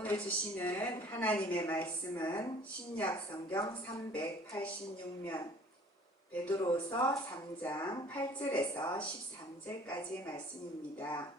오늘 주시는 하나님의 말씀은 신약성경 386면 베드로후서 3장 8절에서 13절까지의 말씀입니다.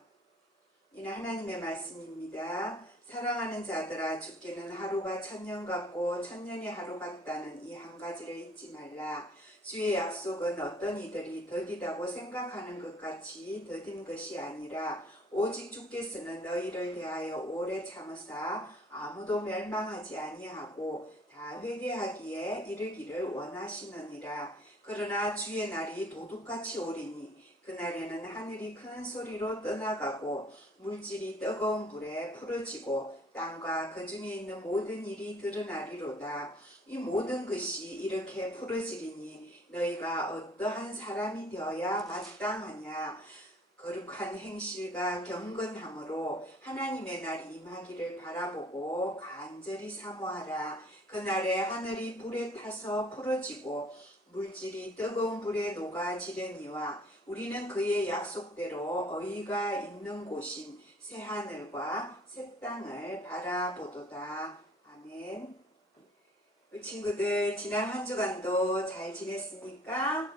이는 하나님의 말씀입니다. 사랑하는 자들아, 주께는 하루가 천년 같고 천년이 하루 같다는 이 한 가지를 잊지 말라. 주의 약속은 어떤 이들이 더디다고 생각하는 것 같이 더딘 것이 아니라 오직 주께서는 너희를 대하여 오래 참으사 아무도 멸망하지 아니하고 다 회개하기에 이르기를 원하시느니라. 그러나 주의 날이 도둑같이 오리니 그날에는 하늘이 큰 소리로 떠나가고 물질이 뜨거운 불에 풀어지고 땅과 그 중에 있는 모든 일이 드러나리로다. 이 모든 것이 이렇게 풀어지리니 너희가 어떠한 사람이 되어야 마땅하냐. 거룩한 행실과 경건함으로 하나님의 날이 임하기를 바라보고 간절히 사모하라. 그날에 하늘이 불에 타서 풀어지고 물질이 뜨거운 불에 녹아지려니와 우리는 그의 약속대로 의가 있는 곳인 새하늘과 새 땅을 바라보도다. 아멘. 우리 친구들, 지난 한 주간도 잘 지냈습니까?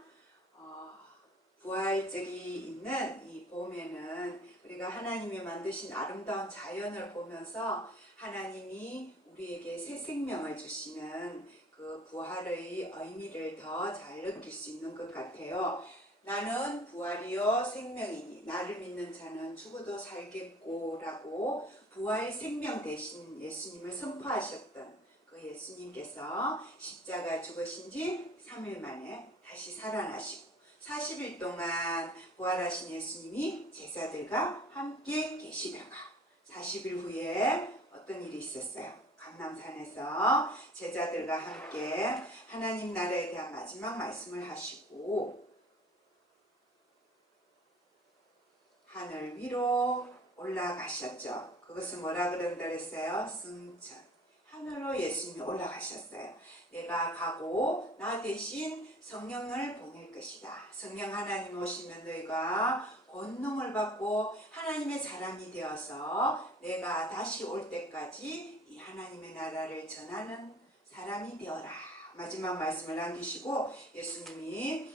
부활절이 있는 이 봄에는 우리가 하나님이 만드신 아름다운 자연을 보면서 하나님이 우리에게 새 생명을 주시는 그 부활의 의미를 더 잘 느낄 수 있는 것 같아요. 나는 부활이요 생명이니 나를 믿는 자는 죽어도 살겠고 라고 부활 생명 대신 예수님을 선포하셨던 그 예수님께서 십자가 죽으신 지 3일 만에 다시 살아나시고 40일 동안 부활하신 예수님이 제자들과 함께 계시다가 40일 후에 어떤 일이 있었어요? 감람산에서 제자들과 함께 하나님 나라에 대한 마지막 말씀을 하시고 하늘 위로 올라가셨죠. 그것은 뭐라 그런다 그랬어요? 승천. 하늘로 예수님이 올라가셨어요. 내가 가고 나 대신 성령을 보낼 것이다. 성령 하나님 오시면 너희가 권능을 받고 하나님의 사람이 되어서 내가 다시 올 때까지 이 하나님의 나라를 전하는 사람이 되어라. 마지막 말씀을 남기시고 예수님이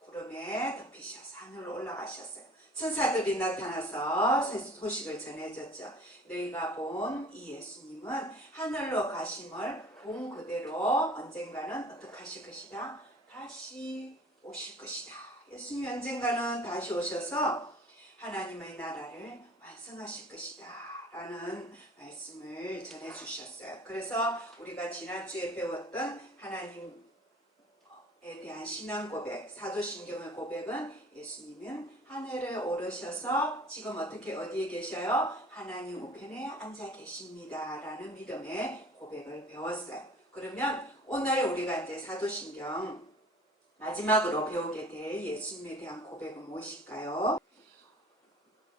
구름에 덮이셔서 하늘로 올라가셨어요. 천사들이 나타나서 소식을 전해줬죠. 너희가 본 이 예수님은 하늘로 가심을 본 그대로 언젠가는 어떻게 하실 것이다? 다시 오실 것이다. 예수님이 언젠가는 다시 오셔서 하나님의 나라를 완성하실 것이다 라는 말씀을 전해주셨어요. 그래서 우리가 지난주에 배웠던 하나님에 대한 신앙 고백, 사도신경의 고백은 예수님은 하늘에 오르셔서 지금 어디에 계셔요? 하나님 우편에 앉아 계십니다 라는 믿음의 고백을 배웠어요. 그러면 오늘 우리가 이제 사도신경 마지막으로 배우게 될 예수님에 대한 고백은 무엇일까요?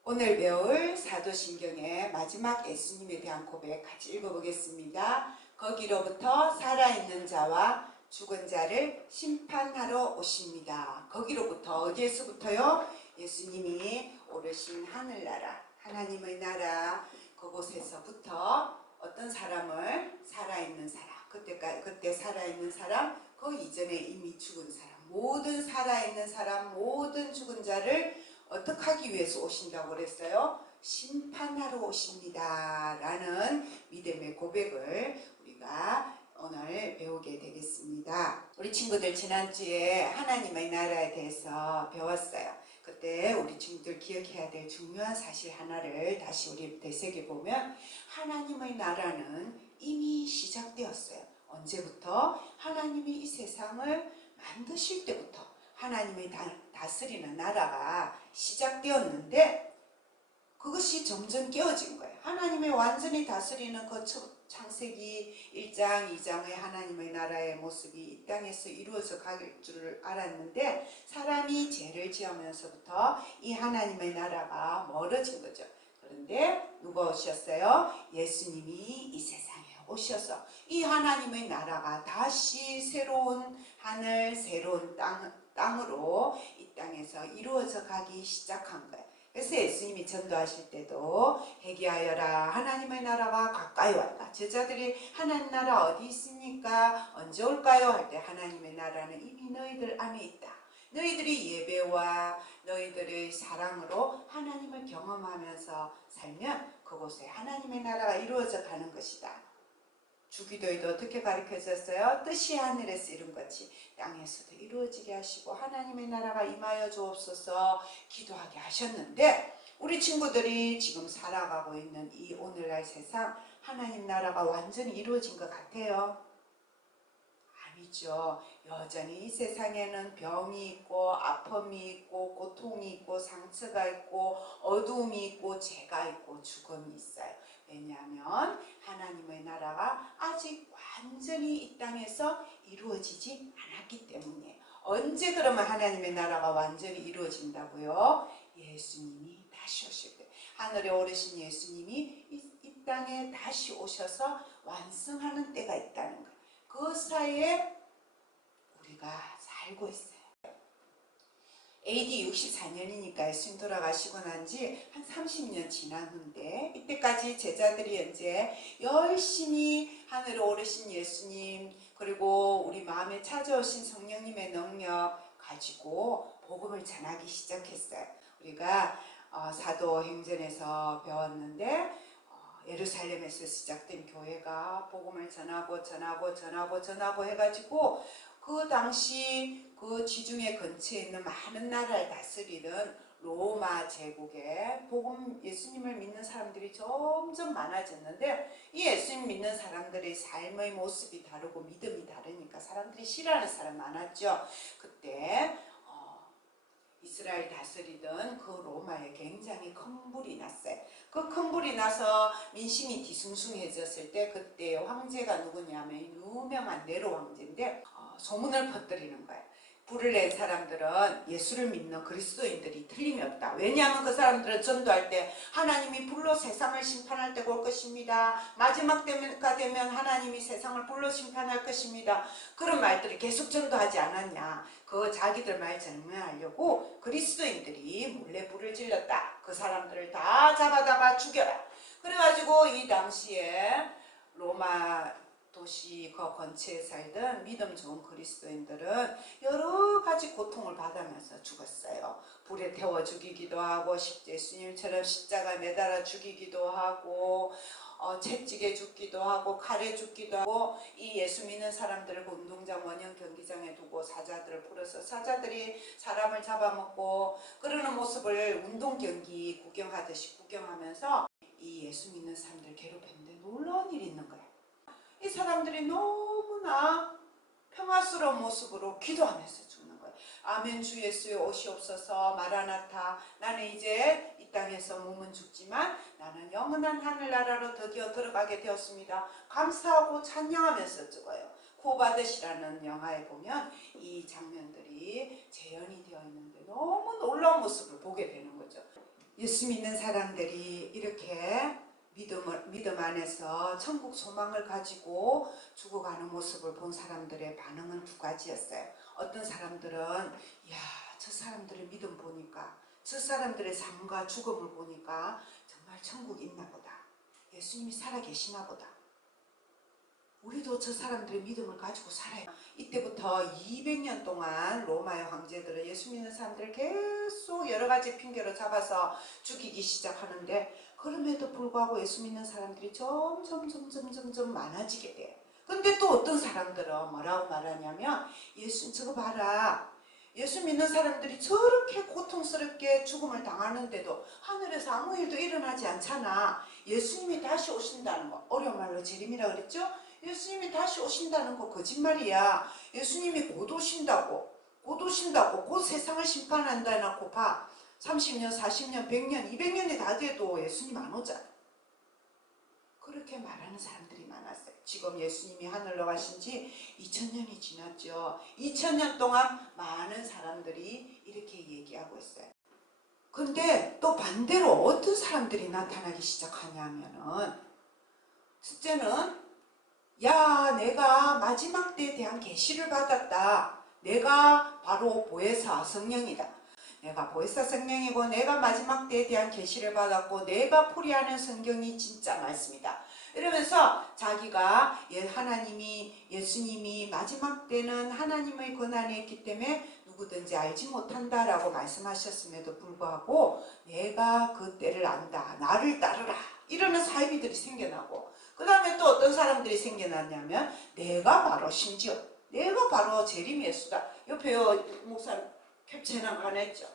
오늘 배울 사도신경의 마지막 예수님에 대한 고백 같이 읽어보겠습니다. 거기로부터 살아있는 자와 죽은 자를 심판하러 오십니다. 거기로부터, 어디에서부터요? 예수님이 오르신 하늘나라, 하나님의 나라, 그곳에서부터 어떤 사람을, 살아있는 사람, 그때 살아있는 사람, 그 이전에 이미 죽은 사람, 모든 살아있는 사람, 모든 죽은 자를 어떻게 하기 위해서 오신다고 그랬어요? 심판하러 오십니다 라는 믿음의 고백을 우리가 오늘 배우게 되겠습니다. 우리 친구들 지난주에 하나님의 나라에 대해서 배웠어요. 그때 우리 친구들 기억해야 될 중요한 사실 하나를 다시 우리 되새겨보면 하나님의 나라는 이미 시작되었어요. 언제부터? 하나님이 이 세상을 만드실 때부터 하나님의 다스리는 나라가 시작되었는데 그것이 점점 깨어진 거예요. 하나님의 완전히 다스리는 그 창세기 1장, 2장의 하나님의 나라의 모습이 이 땅에서 이루어져 갈 줄 알았는데 사람이 죄를 지으면서부터 이 하나님의 나라가 멀어진 거죠. 그런데 누가 오셨어요? 예수님이 이 세상에 오셔서 이 하나님의 나라가 다시 새로운 하늘, 새로운 땅으로 이 땅에서 이루어져 가기 시작한 거예요. 그래서 예수님이 전도하실 때도 회개하여라 하나님의 나라가 가까이 왔다. 제자들이 하나님 나라 어디 있습니까? 언제 올까요? 할 때 하나님의 나라는 이미 너희들 안에 있다. 너희들이 예배와 너희들의 사랑으로 하나님을 경험하면서 살면 그곳에 하나님의 나라가 이루어져 가는 것이다. 주기도에도 어떻게 가르쳐졌어요? 뜻이 하늘에서 이룬 것이 땅에서도 이루어지게 하시고 하나님의 나라가 임하여 주옵소서 기도하게 하셨는데, 우리 친구들이 지금 살아가고 있는 이 오늘날 세상 하나님 나라가 완전히 이루어진 것 같아요? 아니죠. 여전히 이 세상에는 병이 있고 아픔이 있고 고통이 있고 상처가 있고 어두움이 있고 죄가 있고 죽음이 있어요. 왜냐하면 하나님의 나라가 아직 완전히 이 땅에서 이루어지지 않았기 때문이에요. 언제 그러면 하나님의 나라가 완전히 이루어진다고요? 예수님이 다시 오실 때, 하늘에 오르신 예수님이 이 땅에 다시 오셔서 완성하는 때가 있다는 거예요. 그 사이에 우리가 살고 있어요. AD 64년이니까 예수님 돌아가시고 난 지 한 30년 지난 후인데, 이때까지 제자들이 이제 열심히 하늘에 오르신 예수님 그리고 우리 마음에 찾아오신 성령님의 능력 가지고 복음을 전하기 시작했어요. 우리가 사도행전에서 배웠는데 예루살렘에서 시작된 교회가 복음을 전하고 해가지고 그 당시 그 지중해 근처에 있는 많은 나라를 다스리는 로마 제국에 예수님을 믿는 사람들이 점점 많아졌는데, 이 예수님 믿는 사람들의 삶의 모습이 다르고 믿음이 다르니까 사람들이 싫어하는 사람 많았죠. 그때 이스라엘 다스리던 그 로마에 굉장히 큰 불이 났어요. 그 큰 불이 나서 민심이 뒤숭숭해졌을 때 그때 황제가 누구냐면 유명한 네로 황제인데 소문을 퍼뜨리는 거예요. 불을 낸 사람들은 예수를 믿는 그리스도인들이 틀림이 없다. 왜냐하면 그 사람들은 전도할 때 하나님이 불로 세상을 심판할 때가 올 것입니다. 마지막 때가 되면 하나님이 세상을 불로 심판할 것입니다. 그런 말들이 계속 전도하지 않았냐. 그 자기들 말 증명하려고 그리스도인들이 몰래 불을 질렀다. 그 사람들을 다 잡아다가 죽여라. 그래가지고 이 당시에 로마 도시 그 근처에 살던 믿음 좋은 그리스도인들은 여러 가지 고통을 받으면서 죽었어요. 불에 태워 죽이기도 하고 예수님처럼 십자가 매달아 죽이기도 하고 채찍에 죽기도 하고 칼에 죽기도 하고, 이 예수 믿는 사람들을 운동장 원형 경기장에 두고 사자들을 풀어서 사자들이 사람을 잡아먹고 그러는 모습을 운동 경기 구경하듯이 구경하면서 이 예수 믿는 사람들 괴롭혔는데 놀라운 일이 있는 거예요. 이 사람들이 너무나 평화스러운 모습으로 기도하면서 죽는 거예요. 아멘 주 예수의 오시옵소서 마라나타. 나는 이제 이 땅에서 몸은 죽지만 나는 영원한 하늘나라로 드디어 들어가게 되었습니다. 감사하고 찬양하면서 죽어요. 구받으시라는 영화에 보면 이 장면들이 재현이 되어 있는데 너무 놀라운 모습을 보게 되는 거죠. 예수 믿는 사람들이 이렇게 믿음 안에서 천국 소망을 가지고 죽어가는 모습을 본 사람들의 반응은 두 가지였어요. 어떤 사람들은 야, 저 사람들의 믿음 보니까, 저 사람들의 삶과 죽음을 보니까 정말 천국이 있나 보다. 예수님이 살아계시나 보다. 우리도 저 사람들의 믿음을 가지고 살아요. 이때부터 200년 동안 로마의 황제들은 예수 믿는 사람들을 계속 여러 가지 핑계로 잡아서 죽이기 시작하는데, 그럼에도 불구하고 예수 믿는 사람들이 점점 많아지게 돼요. 근데 또 어떤 사람들은 뭐라고 말하냐면, 예수 저거 봐라. 예수 믿는 사람들이 저렇게 고통스럽게 죽음을 당하는데도 하늘에서 아무 일도 일어나지 않잖아. 예수님이 다시 오신다는 거, 어려운 말로 재림이라 그랬죠? 예수님이 다시 오신다는 거 거짓말이야. 예수님이 곧 오신다고, 곧 세상을 심판한다 해놓고 봐. 30년, 40년, 100년, 200년이 다 돼도 예수님 안 오잖아. 그렇게 말하는 사람들이 많았어요. 지금 예수님이 하늘로 가신 지 2000년이 지났죠. 2000년 동안 많은 사람들이 이렇게 얘기하고 있어요. 근데 또 반대로 어떤 사람들이 나타나기 시작하냐면은, 첫째는 야, 내가 마지막 때에 대한 계시를 받았다. 내가 바로 보혜사 성령이다. 내가 보혜사 성령이고 내가 마지막 때에 대한 계시를 받았고 내가 풀이하는 성경이 진짜 말씀이다. 이러면서 자기가 하나님이 예수님이 마지막 때는 하나님의 권한에 있기 때문에 누구든지 알지 못한다라고 말씀하셨음에도 불구하고 내가 그 때를 안다. 나를 따르라. 이러는 사이비들이 생겨나고 그 다음에 또 어떤 사람들이 생겨났냐면 내가 바로 심지어 내가 바로 재림 예수다. 옆에 목사 캡처해놓은 거 하나 있죠.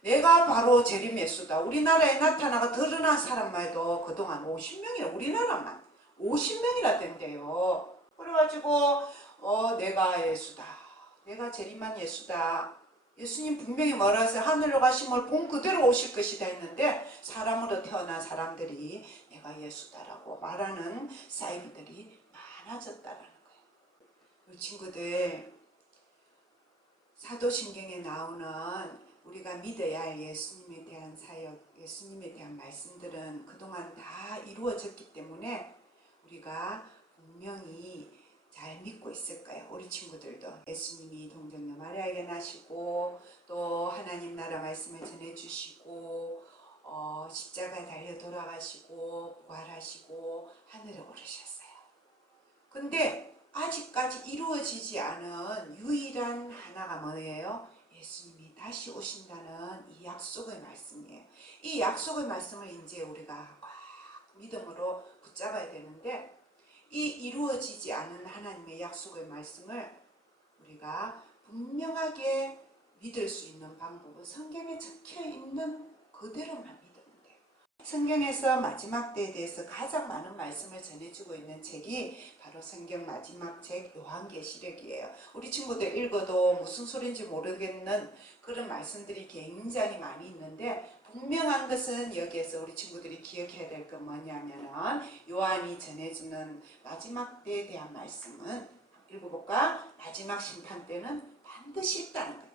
내가 바로 재림 예수다. 우리나라에 나타나가 드러난 사람만 해도 그동안 50명이나 우리나라만 50명이나 된대요. 그래가지고 내가 예수다. 내가 재림한 예수다. 예수님 분명히 뭐라 해서 하늘로 가심을 본 그대로 오실 것이다 했는데 사람으로 태어난 사람들이 내가 예수다라고 말하는 사이비들이 많아졌다라는 거예요. 우리 친구들 사도신경에 나오는 우리가 믿어야 할 예수님에 대한 사역, 예수님에 대한 말씀들은 그동안 다 이루어졌기 때문에 우리가 분명히 잘 믿고 있을까요? 우리 친구들도 예수님이 동정녀 마리아에게 나시고 또 하나님 나라 말씀을 전해주시고 십자가에 달려 돌아가시고 부활하시고 하늘에 오르셨어요. 근데 아직까지 이루어지지 않은 유일한 하나가 뭐예요? 예수님이 다시 오신다는 이 약속의 말씀이에요. 이 약속의 말씀을 이제 우리가 꽉 믿음으로 붙잡아야 되는데 이 이루어지지 않은 하나님의 약속의 말씀을 우리가 분명하게 믿을 수 있는 방법은 성경에 적혀 있는 그대로만 믿으면 돼요. 성경에서 마지막 때에 대해서 가장 많은 말씀을 전해주고 있는 책이 바로 성경 마지막 책 요한계시록이에요. 우리 친구들 읽어도 무슨 소리인지 모르겠는 그런 말씀들이 굉장히 많이 있는데 분명한 것은 여기에서 우리 친구들이 기억해야 될 건 뭐냐면은 요한이 전해주는 마지막 때에 대한 말씀은 읽어볼까? 마지막 심판 때는 반드시 있다는 거예요.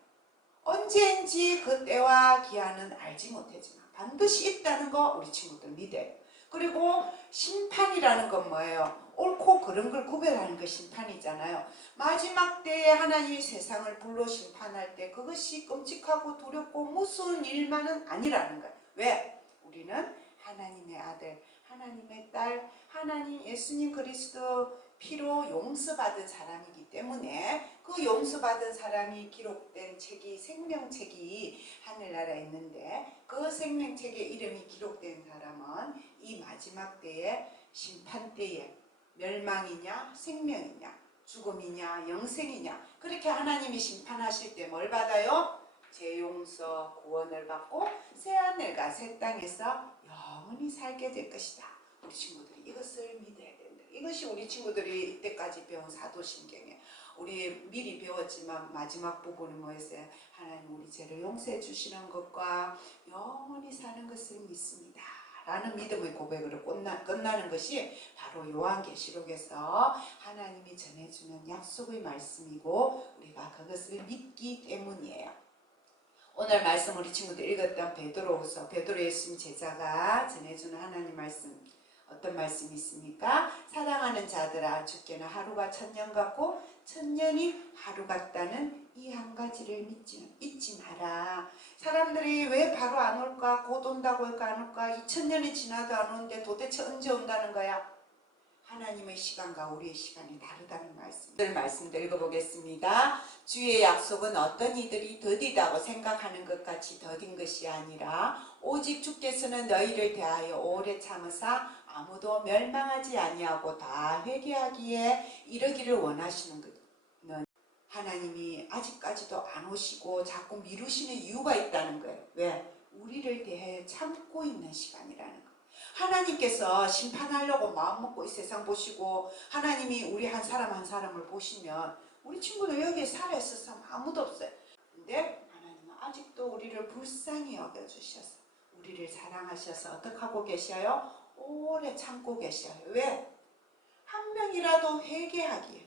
언제인지 그 때와 기한은 알지 못하지만 반드시 있다는 거 우리 친구들 믿어요. 그리고 심판이라는 건 뭐예요? 옳고 그른 걸 구별하는 게 심판이잖아요. 마지막 때에 하나님이 세상을 불로 심판할 때 그것이 끔찍하고 두렵고 무서운 일만은 아니라는 거예요. 왜? 우리는 하나님의 아들, 하나님의 딸, 하나님 예수님 그리스도 피로 용서받은 사람이기 때문에 그 용서받은 사람이 기록된 책이 생명책이 하늘나라에 있는데 그 생명책에 이름이 기록된 사람은 이 마지막 때에 심판 때에 멸망이냐 생명이냐 죽음이냐 영생이냐 그렇게 하나님이 심판하실 때 뭘 받아요? 죄용서 구원을 받고 새하늘과 새 땅에서 영원히 살게 될 것이다. 우리 친구들이 이것을 믿어야 된다. 이것이 우리 친구들이 이때까지 배운 사도신경이에요. 우리 미리 배웠지만 마지막 부분은 뭐였어요? 하나님 우리 죄를 용서해 주시는 것과 영원히 사는 것을 믿습니다. 라는 믿음의 고백으로 끝나는 것이 바로 요한계시록에서 하나님이 전해주는 약속의 말씀이고 우리가 그것을 믿기 때문이에요. 오늘 말씀 우리 친구들 읽었던 베드로후서 베드로 예수님 제자가 전해주는 하나님 말씀 어떤 말씀이 있습니까? 사랑하는 자들아 주께는 하루가 천년 같고 천년이 하루 같다는 이 한 가지를 잊지 마라. 사람들이 왜 바로 안 올까? 곧 온다고 할까 안 올까? 2000년이 지나도 안 오는데 도대체 언제 온다는 거야? 하나님의 시간과 우리의 시간이 다르다는 말씀들 읽어보겠습니다. 주의 약속은 어떤 이들이 더디다고 생각하는 것 같이 더딘 것이 아니라 오직 주께서는 너희를 대하여 오래 참으사 아무도 멸망하지 아니하고 다 회개하기에 이르기를 원하시는 것. 하나님이 아직까지도 안 오시고 자꾸 미루시는 이유가 있다는 거예요. 왜? 우리를 대해 참고 있는 시간이라는 거예요. 하나님께서 심판하려고 마음먹고 이 세상 보시고 하나님이 우리 한 사람 한 사람을 보시면 우리 친구들 여기에 살아있어서 아무도 없어요. 근데 하나님은 아직도 우리를 불쌍히 여겨주셔서 우리를 사랑하셔서 어떻게 하고 계셔요? 오래 참고 계셔요. 왜? 한 명이라도 회개하기에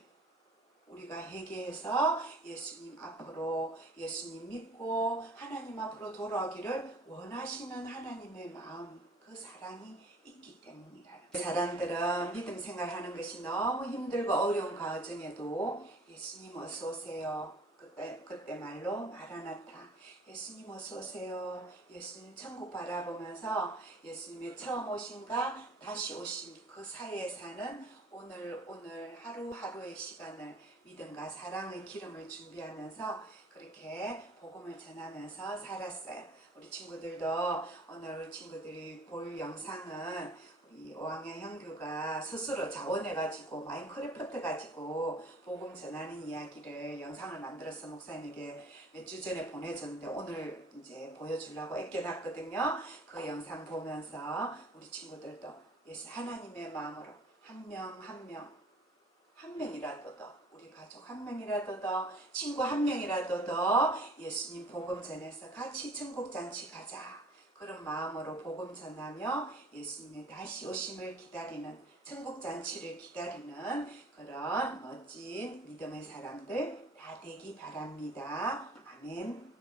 우리가 회개해서 예수님 앞으로 예수님 믿고 하나님 앞으로 돌아오기를 원하시는 하나님의 마음 그 사랑이 있기 때문이다. 사람들은 믿음 생활하는 것이 너무 힘들고 어려운 가정에도 예수님 어서 오세요. 그때 말로 마라나타 예수님 어서 오세요. 예수님 천국 바라보면서 예수님의 처음 오심과 다시 오심 그 사이에 사는 오늘 하루하루의 시간을 믿음과 사랑의 기름을 준비하면서 그렇게 복음을 전하면서 살았어요. 우리 친구들도 오늘 우리 친구들이 볼 영상은 우리 5학년 형규가 스스로 자원해가지고 마인크래프트 가지고 복음 전하는 이야기를 영상을 만들어서 목사님에게 몇 주 전에 보내줬는데 오늘 이제 보여주려고 애껴놨거든요. 그 영상 보면서 우리 친구들도 예수 하나님의 마음으로 한 명이라도 더 우리 가족 한 명이라도 더 친구 한 명이라도 더 예수님 복음 전해서 같이 천국 잔치 가자. 그런 마음으로 복음 전하며 예수님의 다시 오심을 기다리는 천국 잔치를 기다리는 그런 멋진 믿음의 사람들 다 되기 바랍니다. 아멘.